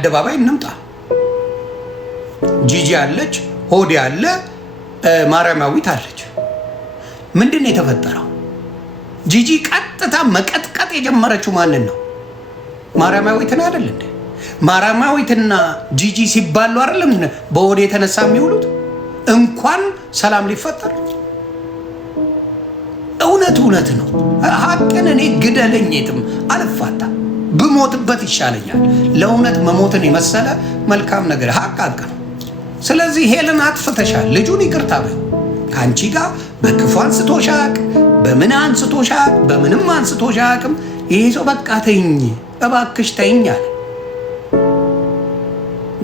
አደባባይ እንምጣ። ጂጂ አለች፣ ሆዴ አለ፣ ማርያማዊት አለች። ምንድን ነው የተፈጠረው? ጂጂ ቀጥታ መቀጥቀጥ የጀመረችው ማንን ነው? ማርያማዊትን አይደል እንዴ? ማርያማዊትና ጂጂ ሲባሉ አይደለም በሆዴ የተነሳ የሚውሉት? እንኳን ሰላም ሊፈጠር እውነት ነው። ሀቅን እኔ ግደለኝ የትም አልፋታ ብሞትበት ይሻለኛል። ለእውነት መሞትን የመሰለ መልካም ነገር ሀቅ ነው። ስለዚህ ሄለን አጥፍተሻል። ልጁን ይቅርታ በይው። ከአንቺ ጋር በክፉ አንስቶሻቅ፣ በምን አንስቶሻቅ፣ በምንም አንስቶሻቅም። ይሄ ሰው በቃ ተይኝ እባክሽ ተይኝ አለ።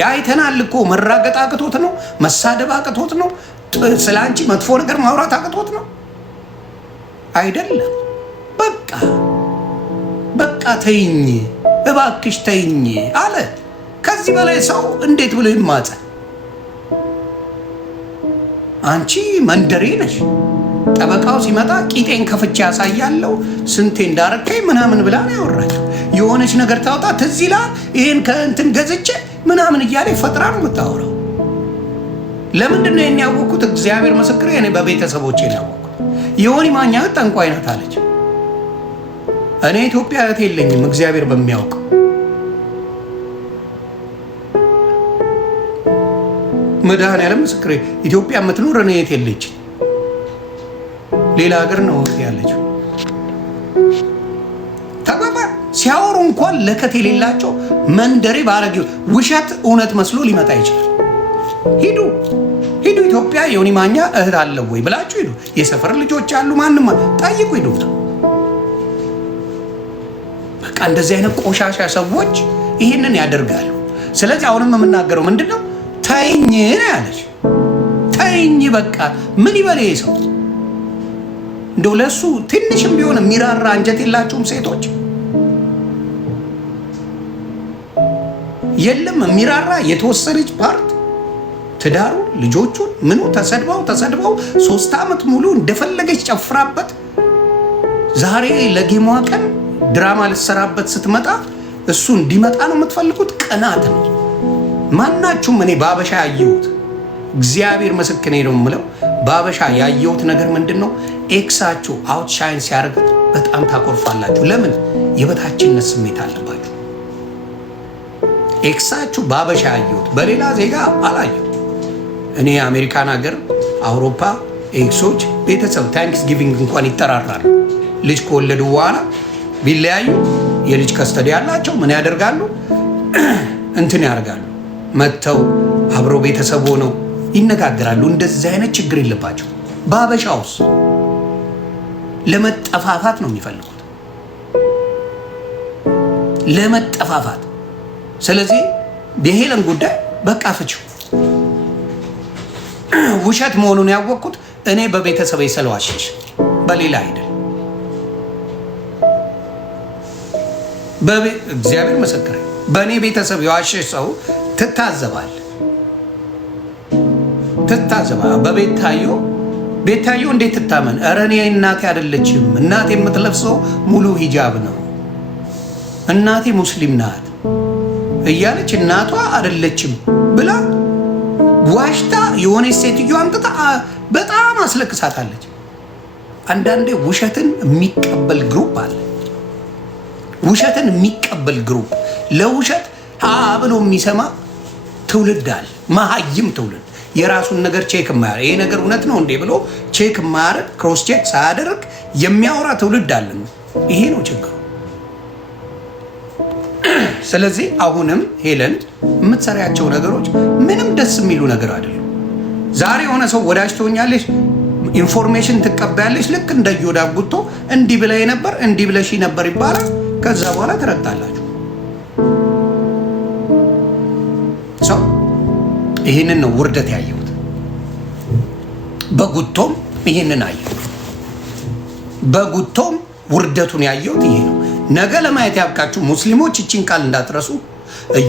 አይተናል እኮ መራገጥ አቅቶት ነው፣ መሳደብ አቅቶት ነው፣ ስለ አንቺ መጥፎ ነገር ማውራት አቅቶት ነው አይደለም። በቃ ተይኝ እባክሽ ተይኝ አለ። ከዚህ በላይ ሰው እንዴት ብሎ ይማጸን? አንቺ መንደሬ ነሽ። ጠበቃው ሲመጣ ቂጤን ከፍቼ ያሳያለው ስንቴ እንዳረከኝ ምናምን ብላ ነው ያወራችው። የሆነች ነገር ታውጣ ትዝ ይላል። ይሄን ከእንትን ገዝቼ ምናምን እያለ ፈጥራ ነው የምታወራው። ለምንድን ነው ይሄን ያወቅኩት? እግዚአብሔር ምስክሬ፣ እኔ በቤተሰቦቼ ነው ያወቅኩት። የሆኒ ማኛ ጠንቋይ ናት አለች። እኔ ኢትዮጵያ እህት የለኝም፣ እግዚአብሔር በሚያውቅ መድኃኔዓለም ምስክሬ፣ ኢትዮጵያ የምትኖር እኔ እህት የለችም። ሌላ ሀገር ነው እህት ያለችው። ተግባባ። ሲያወሩ እንኳን ለከት የሌላቸው መንደሬ ባረጊ ውሸት እውነት መስሎ ሊመጣ ይችላል። ሂዱ ኢትዮጵያ የሆኒ ማኛ እህት አለው ወይ ብላችሁ ሂዱ። የሰፈር ልጆች አሉ፣ ማንም ጠይቁ፣ ሂዱ። በቃ እንደዚህ አይነት ቆሻሻ ሰዎች ይህንን ያደርጋሉ። ስለዚህ አሁንም የምናገረው ምንድን ነው? ተይኝ ነው ያለች። ተይኝ በቃ ምን ይበል ይሄ ሰው? እንደው ለእሱ ትንሽም ቢሆን የሚራራ አንጀት የላችሁም ሴቶች? የለም የሚራራ የተወሰነች ፓርት ትዳሩ ልጆቹን ምኑ ተሰድበው 3 ዓመት ሙሉ እንደፈለገች ጨፍራበት፣ ዛሬ ለጌሟ ቀን ድራማ ልትሰራበት ስትመጣ እሱ እንዲመጣ ነው የምትፈልጉት? ቅናት ነው። ማናችሁም እኔ በአበሻ ያየሁት እግዚአብሔር ምስክሬ ነው የምለው፣ በአበሻ ያየሁት ነገር ምንድን ነው? ኤክሳችሁ አውትሻይን ሲያደርግ በጣም ታኮርፋላችሁ። ለምን? የበታችነት ስሜት አለባችሁ። ኤክሳችሁ በአበሻ ያየሁት፣ በሌላ ዜጋ አላየሁ። እኔ አሜሪካን ሀገር፣ አውሮፓ ኤክሶች ቤተሰብ ታንክስ ጊቪንግ እንኳን ይጠራራሉ። ልጅ ከወለዱ በኋላ ቢለያዩ የልጅ ከስተዲ ያላቸው ምን ያደርጋሉ? እንትን ያደርጋሉ። መጥተው አብረው ቤተሰብ ሆነው ይነጋገራሉ። እንደዚህ አይነት ችግር የለባቸው። በአበሻ ውስጥ ለመጠፋፋት ነው የሚፈልጉት፣ ለመጠፋፋት። ስለዚህ የሄለን ጉዳይ በቃ ፍቺው። ውሸት መሆኑን ያወቅኩት እኔ በቤተሰብ ስለዋሸሽ፣ በሌላ አይደል። እግዚአብሔር መሰከረ። በእኔ ቤተሰብ የዋሸሽ ሰው ትታዘባል። ቤታዮ እንዴት ትታመን? ኧረ እኔ እናቴ አይደለችም። እናቴ የምትለብሰው ሙሉ ሂጃብ ነው። እናቴ ሙስሊም ናት እያለች እናቷ አይደለችም ብላ ዋሽታ የሆነ ሴትዮ አምጥታ በጣም አስለቅሳታለች። አንዳንዴ ውሸትን የሚቀበል ግሩፕ አለ። ውሸትን የሚቀበል ግሩፕ፣ ለውሸት ብሎ የሚሰማ ትውልድ አለ። መሀይም ትውልድ፣ የራሱን ነገር ቼክ የማያደርግ፣ ይሄ ነገር እውነት ነው እንዴ ብሎ ቼክ የማያደርግ፣ ክሮስ ቼክ ሳያደርግ የሚያወራ ትውልድ አለ። ይሄ ነው ችግሩ። ስለዚህ አሁንም ሄለን የምትሰሪያቸው ነገሮች ምንም ደስ የሚሉ ነገር አይደሉም። ዛሬ የሆነ ሰው ወዳጅ ትሆኛለሽ፣ ኢንፎርሜሽን ትቀበያለሽ። ልክ እንደ ዮዳብ ጉቶ እንዲህ ብለሽ ነበር፣ እንዲህ ብለሽ ነበር ይባላል። ከዛ በኋላ ትረግጣላችሁ። ሰው ይህንን ነው ውርደት ያየሁት። በጉቶም ይህንን አየሁት። በጉቶም ውርደቱን ያየሁት ይሄ ነው። ነገ ለማየት ያብቃችሁ ሙስሊሞች። እቺን ቃል እንዳትረሱ።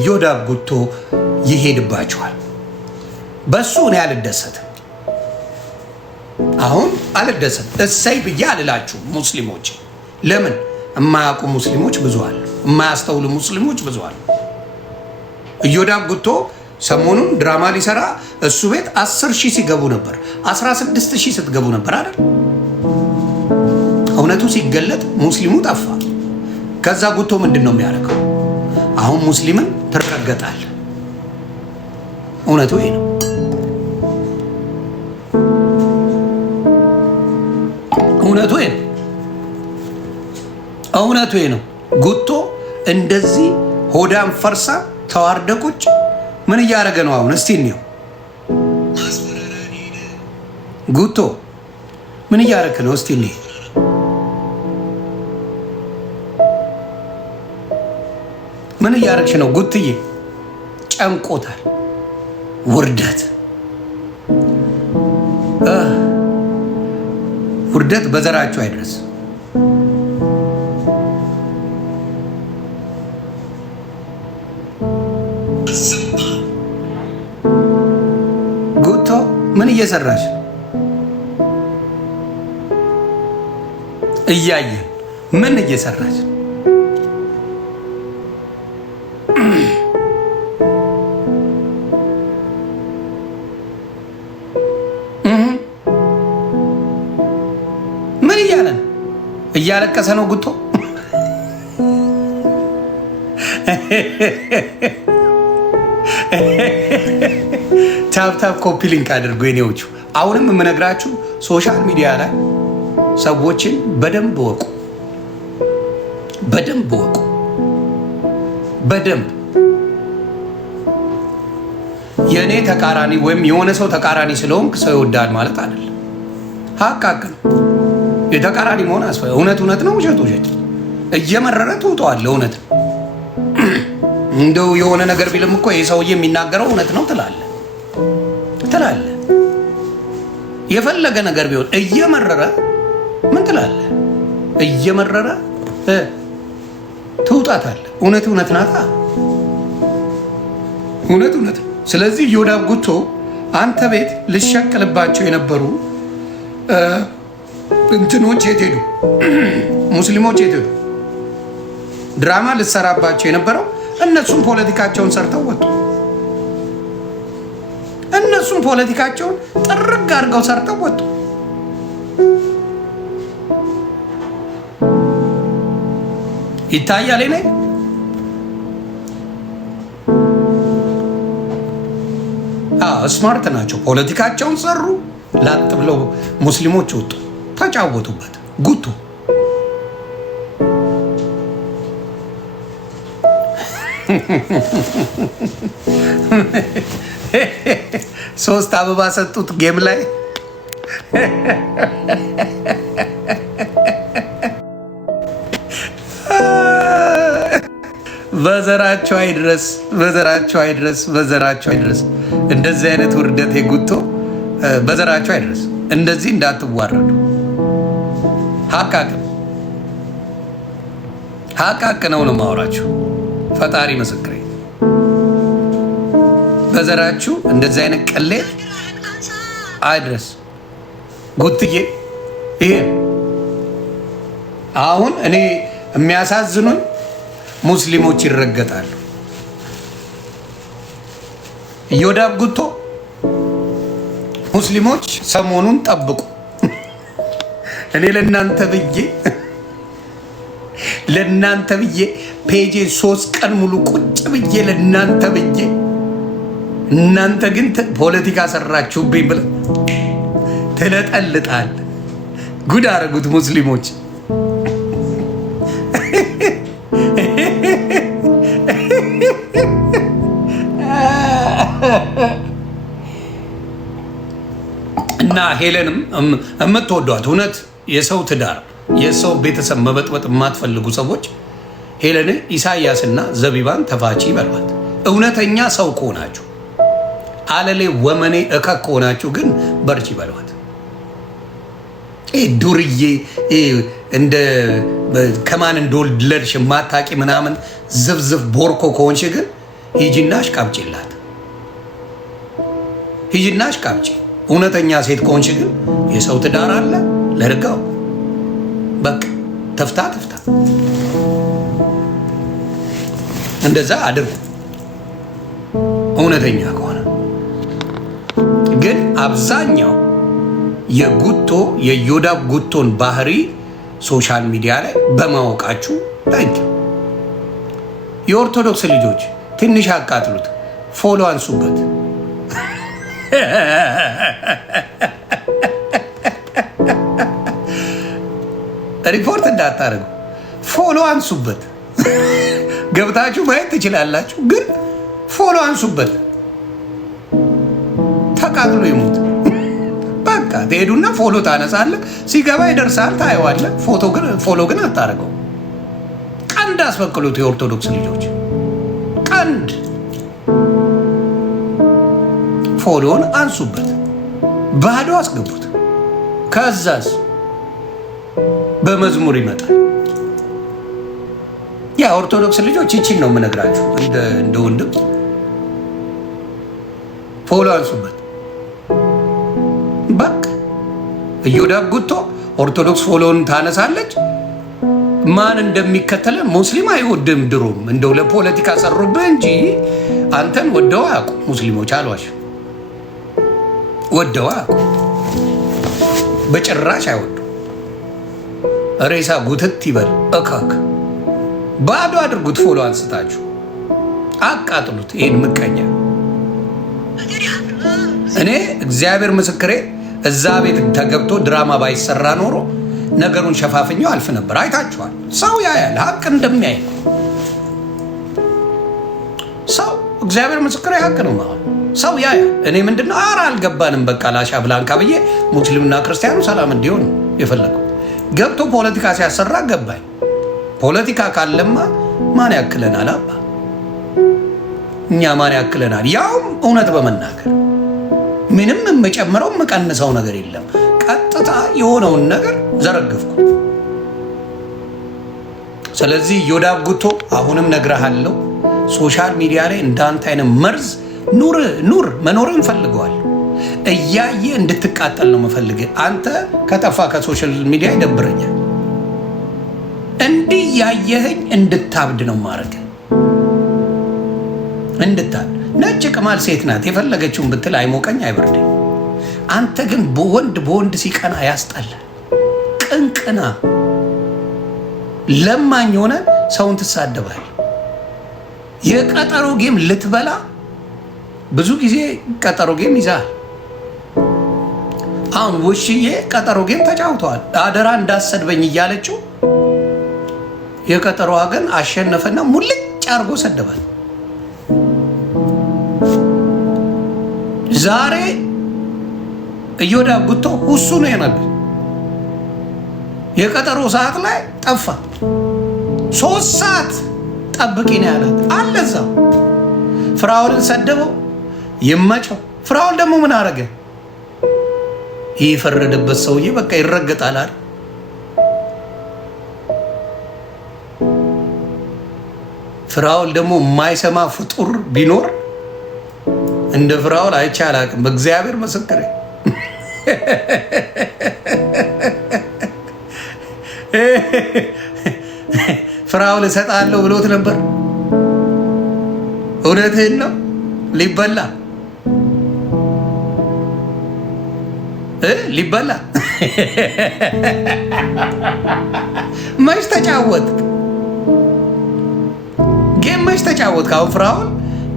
ዮዳብ ጉቶ ይሄድባችኋል። በሱ እኔ አልደሰትም። አሁን አልደሰትም። እሰይ ብዬ አልላችሁ ሙስሊሞች። ለምን? የማያውቁ ሙስሊሞች ብዙ አሉ። የማያስተውሉ ሙስሊሞች ብዙ አሉ። እዮዳብ ጉቶ ሰሞኑን ድራማ ሊሰራ እሱ ቤት 10,000 ሲገቡ ነበር፣ 16,000 ስትገቡ ነበር አይደል? እውነቱ ሲገለጥ ሙስሊሙ ጠፋ። ከዛ ጉቶ ምንድን ነው የሚያደርገው? አሁን ሙስሊምን ትረገጣል። እውነቱ ይሄ ነው። እውነቱ ይሄ ነው። እውነቱ ይሄ ነው። ጉቶ እንደዚህ ሆዳም ፈርሳ ተዋርደ ቁጭ ምን እያደረገ ነው አሁን? እስቲ እንየው። ጉቶ ምን እያደረግህ ነው? እስቲ እንየው። ምን እያደረግሽ ነው ጉትዬ? ጨንቆታል። ውርደት ውርደት በዘራችሁ አይድረስ። ጉቶ ምን እየሰራሽ? እያየን ምን እየሰራች? ምን እያለን? እያለቀሰ ነው ጉቶ። ታፕታፕ ኮፒ ሊንክ አድርጎ የኔዎቹ። አሁንም የምነግራችሁ ሶሻል ሚዲያ ላይ ሰዎችን በደንብ ወቁ፣ በደንብ ወቁ፣ በደንብ የእኔ ተቃራኒ ወይም የሆነ ሰው ተቃራኒ ስለሆንክ ሰው ይወዳል ማለት አይደለም። ሀቅ ሀቅ ነው። የተቃራኒ መሆን አስፈ እውነት እውነት ነው፣ ውሸት ውሸት። እየመረረ ትውጠዋለህ። እውነት እንደው የሆነ ነገር ቢልም እኮ ይህ ሰውዬ የሚናገረው እውነት ነው ትላለህ ትላለህ። የፈለገ ነገር ቢሆን እየመረረ ምን ትላለህ? እየመረረ ትውጣታለህ። እውነት እውነት ናታ። እውነት እውነት። ስለዚህ እዮዳብ ጉቶ አንተ ቤት ልሸቅልባቸው የነበሩ እንትኖች የት ሄዱ? ሙስሊሞች የት ሄዱ? ድራማ ልትሰራባቸው የነበረው እነሱም ፖለቲካቸውን ሰርተው ወጡ። እነሱም ፖለቲካቸውን ጥርግ አድርገው ሰርተው ወጡ። ይታያል። እኔ ስማርት ናቸው። ፖለቲካቸውን ሰሩ፣ ላጥ ብለው ሙስሊሞች ወጡ፣ ተጫወቱበት። ጉቱ ሶስት አበባ ሰጡት ጌም ላይ። በዘራቸው አይድረስ፣ በዘራቸው አይድረስ፣ በዘራቸው አይድረስ። እንደዚህ አይነት ውርደት የጉቶ በዘራቸው አይድረስ። እንደዚህ እንዳትዋረዱ። ሀቃቅ ሀቃቅ ነው ነው ማውራችሁ። ፈጣሪ ምስክሬ። በዘራችሁ እንደዚህ አይነት ቅሌት አይድረስ። ጉትዬ ይሄ አሁን እኔ የሚያሳዝኑኝ ሙስሊሞች ይረገጣሉ። እዮዳብ ጉቶ ሙስሊሞች ሰሞኑን ጠብቁ። እኔ ለእናንተ ብዬ ፔጄ 3 ቀን ሙሉ ቁጭ ብዬ ለእናንተ ብዬ፣ እናንተ ግን ፖለቲካ ሰራችሁብኝ ብለህ ትለጠልጣል። ጉድ አረጉት ሙስሊሞች። እና ሄለንም የምትወዷት እውነት የሰው ትዳር የሰው ቤተሰብ መበጥበጥ የማትፈልጉ ሰዎች ሄለን ኢሳያስና ዘቢባን ተፋቺ በሏት። እውነተኛ ሰው ከሆናችሁ አለሌ ወመኔ እከክ ከሆናችሁ ግን በርቺ በሏት። ዱርዬ እንደ ከማን እንደወለድሽ ማታቂ ምናምን ዝብዝብ ቦርኮ ከሆንሽ ግን ሂጂና አሽቃብጪላት። ሂጂና አሽቃብጪ። እውነተኛ ሴት ከሆንሽ ግን የሰው ትዳር አለ ለርጋው በቃ ተፍታ እንደዛ አድርጉ። እውነተኛ ከሆነ ግን አብዛኛው የዮዳብ ጉቶን ባህሪ ሶሻል ሚዲያ ላይ በማወቃችሁ ታንኪ። የኦርቶዶክስ ልጆች ትንሽ አቃጥሉት፣ ፎሎ አንሱበት። ሪፖርት እንዳታደርጉ፣ ፎሎ አንሱበት። ገብታችሁ ማየት ትችላላችሁ፣ ግን ፎሎ አንሱበት። ተቃጥሎ ይሙት በቃ። ትሄዱና ፎሎ ታነሳለህ፣ ሲገባ ይደርሳል፣ ታየዋለህ። ፎሎ ግን አታደርገው። ቀንድ አስበቅሉት። የኦርቶዶክስ ልጆች ቀንድ ፎሎን አንሱበት፣ ባዶ አስገቡት። ከዛስ በመዝሙር ይመጣል። ያ ኦርቶዶክስ ልጆች ይቺን ነው የምነግራችሁ፣ እንደ ወንድም ፎሎ አንሱበት። በቃ እዮዳብ ጉቶ ኦርቶዶክስ ፎሎን ታነሳለች። ማን እንደሚከተለ ሙስሊም አይወድም። ድሮም እንደው ለፖለቲካ ሰሩብህ እንጂ አንተን ወደው አያውቁ ሙስሊሞች። አልዋሽ ወደው አያውቁ፣ በጭራሽ አይወዱ። ሬሳ ጉትት ይበል እካክ። ባዶ አድርጉት። ፎሎ አንስታችሁ አቃጥሉት። ይህን ምቀኛ እኔ እግዚአብሔር ምስክሬ፣ እዛ ቤት ተገብቶ ድራማ ባይሰራ ኖሮ ነገሩን ሸፋፍኛው አልፍ ነበር። አይታችኋል። ሰው ያያል፣ ሀቅ እንደሚያይ ሰው። እግዚአብሔር ምስክሬ ሀቅ ነው ማለት ሰው ያያል። እኔ ምንድነው ኧረ አልገባንም በቃ ላሻ ብላንካ ብዬ ሙስሊምና ክርስቲያኑ ሰላም እንዲሆን የፈለገው ገብቶ ፖለቲካ ሲያሰራ ገባኝ። ፖለቲካ ካለማ ማን ያክለናል? አባ እኛ ማን ያክለናል? ያውም እውነት በመናገር ምንም የምጨምረው የምቀንሰው ነገር የለም። ቀጥታ የሆነውን ነገር ዘረግፍኩ። ስለዚህ ዮዳብ ጉቶ አሁንም ነግረሃለሁ፣ ሶሻል ሚዲያ ላይ እንዳንተ አይነት መርዝ ኑር መኖር እንፈልገዋል። እያየ እንድትቃጠል ነው መፈልግ። አንተ ከጠፋ ከሶሻል ሚዲያ ይደብረኛል። እንዲህ ያየኸኝ እንድታብድ ነው ማድረግ። እንድታብድ ነጭ ቅማል ሴት ናት፣ የፈለገችውን ብትል አይሞቀኝ አይበርደኝ። አንተ ግን በወንድ ሲቀና ያስጠላል። ቅንቅና ለማኝ ሆነ ሰውን ትሳደባል። የቀጠሮ ጌም ልትበላ ብዙ ጊዜ ቀጠሮ ጌም ይዛል። አሁን ውሽዬ ቀጠሮ ጌም ተጫውተዋል። አደራ እንዳሰድበኝ እያለችው የቀጠሮዋ ግን አሸነፈና ሙልጭ አርጎ ሰደባል። ዛሬ እዮዳብ ጉቶ ሁሱ ነው የነገር። የቀጠሮ ሰዓት ላይ ጠፋ። 3 ሰዓት ጠብቂ ነው ያላት። አለዛው ፍራውልን ሰደበው። ይመቸው። ፍራውል ደግሞ ምን አረገ? ይህ የፈረደበት ሰውዬ በቃ ይረገጣል አይደል? ፍራውል ደግሞ የማይሰማ ፍጡር ቢኖር እንደ ፍራውል አይቼ አላቅም። በእግዚአብሔር ምስክሬ። ፍራውል እሰጣለሁ ብሎት ነበር። እውነትህን ነው። ሊበላ መች ተጫወትክ? ጌም መች ተጫወትክ? አሁን ፍራውል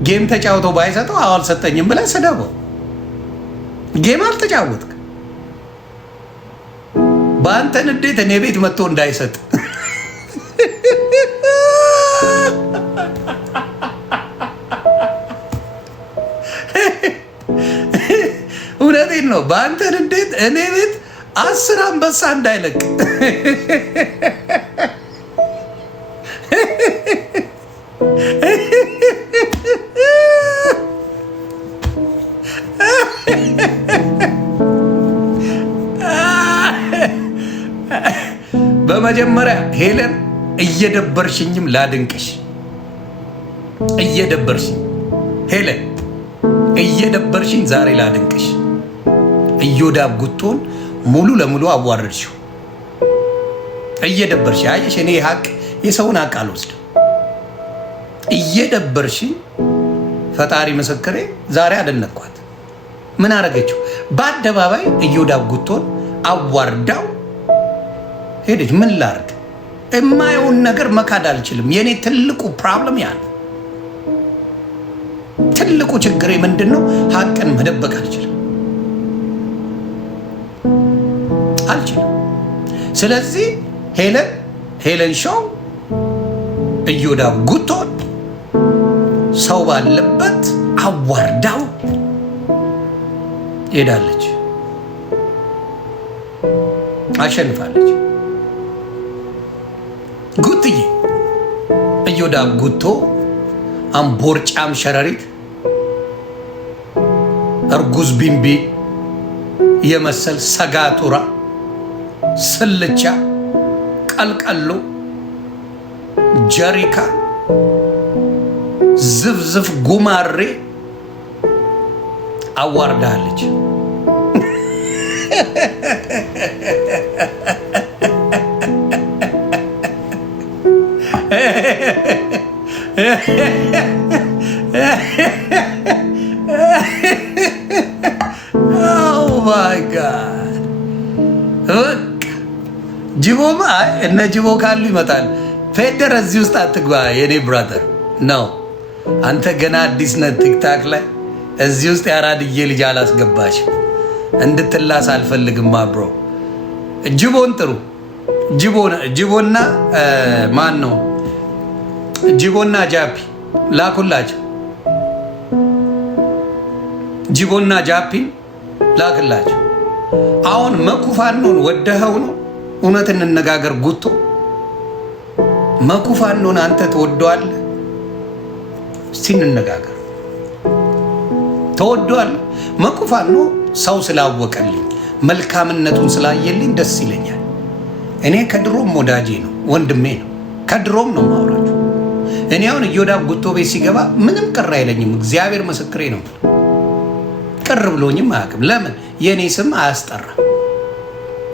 ጌም ተጫውተው ባይሰጠው አልሰጠኝም ብለህ ስደበው። ጌም አልተጫወትክ። በአንተን እንዴት እኔ ቤት መጥቶ እንዳይሰጥ እውነቴን ነው። በአንተን እንዴት እኔ ቤት 10 አንበሳ እንዳይለቅ በመጀመሪያ ሄለን እየደበርሽኝም ላድንቅሽ። ሄለን እየደበርሽኝ ዛሬ ላድንቅሽ። እዮዳብ ጉቶን ሙሉ ለሙሉ አዋረድሽው። እየደበርሽ አየሽ። እኔ ሀቅ የሰውን ሀቅ አልወስድም። እየደበርሽኝ ፈጣሪ ምስክሬ ዛሬ አደነኳት። ምን አረገችው? በአደባባይ ኢዮዳብ ጉቶን አዋርዳው ሄደች። ምን ላርግ? የማየውን ነገር መካድ አልችልም። የኔ ትልቁ ፕሮብለም ያ ነው። ትልቁ ችግሬ ምንድን ነው? ሀቅን መደበቅ አልችልም። ስለዚህ ሄለን ሾው ኢዮዳብ ጉቶን ሰው ባለበት አዋርዳው ሄዳለች፣ አሸንፋለች። ጉትዬ ኢዮዳብ ጉቶ አምቦርጫም ሸረሪት እርጉዝ ቢምቢ የመሰል ሰጋቱራ ስልቻ ቀልቀሎ ጀሪካ ዝፍዝፍ ጉማሬ አዋርዳለች። Oh my God! ጅቦማ እነ ጅቦ ካሉ ይመጣል። ፌደር እዚህ ውስጥ አትግባ የኔ ብራዘር ነው። አንተ ገና አዲስ ነህ ቲክታክ ላይ። እዚህ ውስጥ ያራድዬ ልጅ አላስገባሽ እንድትላስ አልፈልግም። ብሮ ጅቦን ጥሩ ጅቦና ማን ነው? ጅቦና ጃፒ ላኩላቸው። ጅቦና ጃፒን ላክላቸው። አሁን መኩፋኖን ወደኸው ነው? እውነት እንነጋገር ጉቶ፣ መኩፋኖን አንተ ትወደዋለህ? እስቲ እንነጋገር። ተወደዋለህ? መኩፋኖ ሰው ስላወቀልኝ መልካምነቱን ስላየልኝ ደስ ይለኛል። እኔ ከድሮም ወዳጄ ነው፣ ወንድሜ ነው። ከድሮም ነው ማውራችሁ። እኔ አሁን ኢዮዳብ ጉቶ ቤት ሲገባ ምንም ቅር አይለኝም። እግዚአብሔር ምስክሬ ነው። ቅር ብሎኝም አያውቅም። ለምን? የኔ ስም አያስጠራም።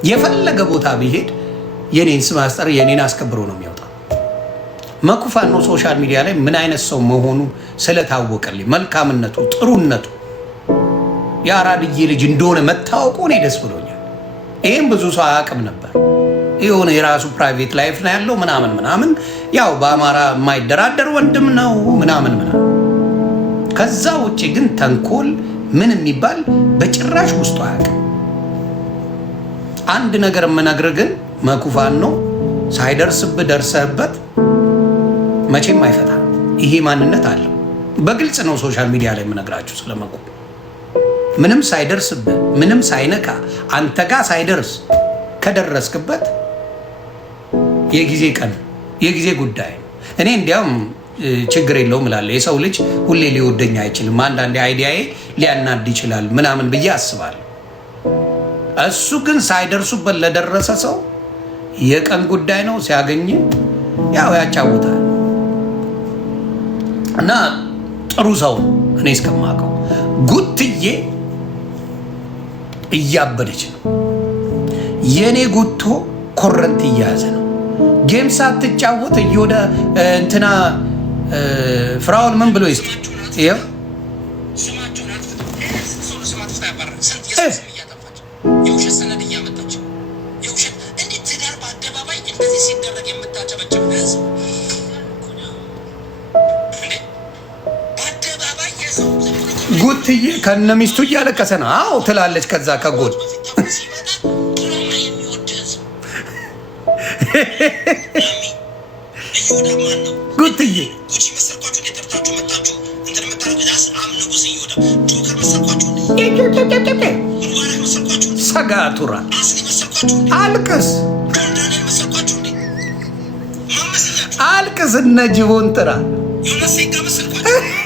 የፈለገ ቦታ ቢሄድ የኔን ስም አያስጠራ፣ የኔን አስከብሮ ነው የሚወጣው። መኩፋኖ ሶሻል ሚዲያ ላይ ምን አይነት ሰው መሆኑ ስለታወቀልኝ መልካምነቱ፣ ጥሩነቱ የአራድዬ ልጅ እንደሆነ መታወቁ እኔ ደስ ብሎኛል። ይህም ብዙ ሰው አያውቅም ነበር። የሆነ የራሱ ፕራይቬት ላይፍ ነው ያለው ምናምን ያው በአማራ የማይደራደር ወንድም ነው ምናምን። ከዛ ውጭ ግን ተንኮል ምን የሚባል በጭራሽ ውስጡ አያውቅም። አንድ ነገር የምነግርህ ግን መኩፋኖ ሳይደርስብህ ደርሰህበት መቼም አይፈታም። ይሄ ማንነት አለው። በግልጽ ነው ሶሻል ሚዲያ ላይ የምነግራችሁ ስለመኩ። ምንም ሳይደርስብህ ምንም ሳይነካ አንተ ጋር ሳይደርስ ከደረስክበት የጊዜ ጉዳይ ነው። እኔ እንዲያውም ችግር የለውም እላለሁ። የሰው ልጅ ሁሌ ሊወደኝ አይችልም። አንዳንዴ አይዲያዬ ሊያናድ ይችላል ምናምን ብዬ አስባለሁ። እሱ ግን ሳይደርሱበት ለደረሰ ሰው የቀን ጉዳይ ነው። ሲያገኝ ያው ያጫውታል እና ጥሩ ሰው እኔ እስከማውቀው። ጉትዬ እያበደች ነው። የኔ ጉቶ ኮረንት እያያዘ ነው። ጌም ሳትጫወት እየወደ እንትና ፍራውን ምን ብሎ ይስጥ ይኸው የውሸት ሰነድ እያመጣች የውሸት እንዴት ትዳር በአደባባይ እንደዚህ ሲደረግ የምታጨበጭብ ህዝብ በአደባባይ የሰው ጉትዬ ከነ ሚስቱ እያለቀሰ ነው። አዎ ትላለች። ከዛ ከጎን ጉትዬ ሰጋቱራ አልቅስ እነ ጅቦን ጥራ።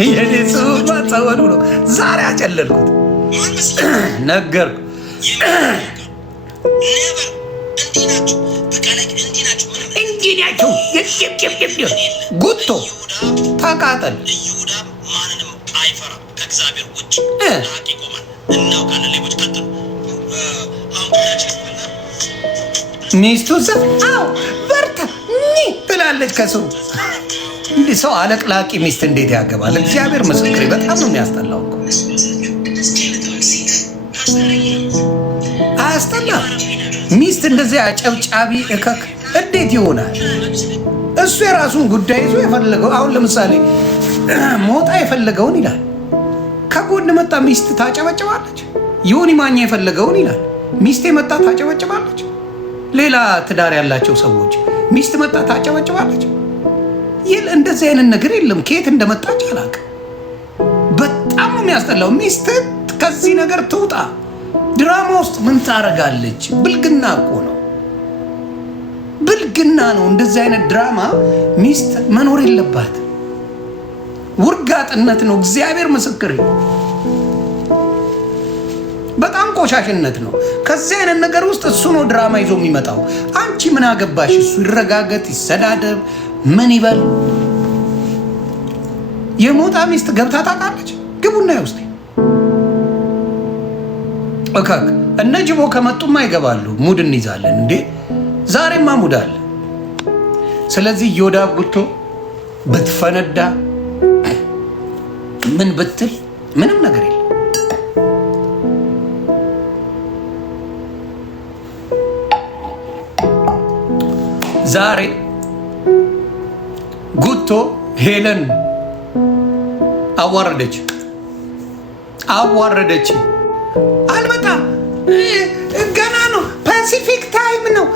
የኔ ጽሁፋ ጸወዱ ነው። ዛሬ አጨለልኩት ነገርኩ። እንዲህ ናቸው ጉቶ ተቃጠል። ሚስቱ አው በርታ ትላለች ከስሩ እንዲህ ሰው አለቅላቂ ሚስት እንዴት ያገባል? እግዚአብሔር ምስክሬ በጣም ነው የሚያስጠላው እኮ። አያስጠላ? ሚስት እንደዚህ አጨብጫቢ እከክ እንዴት ይሆናል? እሱ የራሱን ጉዳይ ይዞ የፈለገው አሁን ለምሳሌ ሞጣ የፈለገውን ይላል። ከጎን መጣ ሚስት ታጨበጭባለች። ዮኒ ማኛ የፈለገውን ይላል። ሚስት መጣ ታጨበጭባለች። ሌላ ትዳር ያላቸው ሰዎች ሚስት መጣ ታጨበጭባለች። ይል እንደዚህ አይነት ነገር የለም። ከየት እንደመጣች አላውቅም። በጣም ነው የሚያስጠላው። ሚስት ከዚህ ነገር ትውጣ። ድራማ ውስጥ ምን ታረጋለች? ብልግና እኮ ነው፣ ብልግና ነው። እንደዚህ አይነት ድራማ ሚስት መኖር የለባት። ውርጋጥነት ነው። እግዚአብሔር ምስክር፣ በጣም ቆሻሽነት ነው። ከዚህ አይነት ነገር ውስጥ እሱ ነው ድራማ ይዞ የሚመጣው። አንቺ ምን አገባሽ? እሱ ይረጋገጥ፣ ይሰዳደብ፣ ምን ይበል። የሞጣ ሚስት ገብታ ታውቃለች? ግቡና ውስጥ እከክ እነ ጅቦ ከመጡማ ይገባሉ። ሙድ እንይዛለን እንዴ? ዛሬማ ሙድ አለ። ስለዚህ ዮዳብ ጉቶ ብትፈነዳ ምን ብትል ምንም ነገር የለም። ዛሬ ጉቶ ሄለን አዋረደች። አልመጣም ገና ነው፣ ፓሲፊክ ታይም ነው።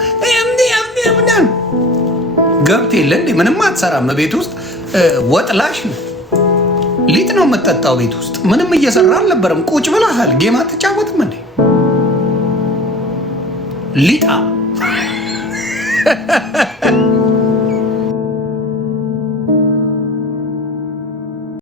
ገብት የለ እንዴ? ምንም አትሰራም ቤት ውስጥ። ወጥላሽ ነው፣ ሊጥ ነው የምጠጣው ቤት ውስጥ። ምንም እየሰራ አልነበረም። ቁጭ ብለሃል። ጌም አትጫወትም እንዴ? ሊጣ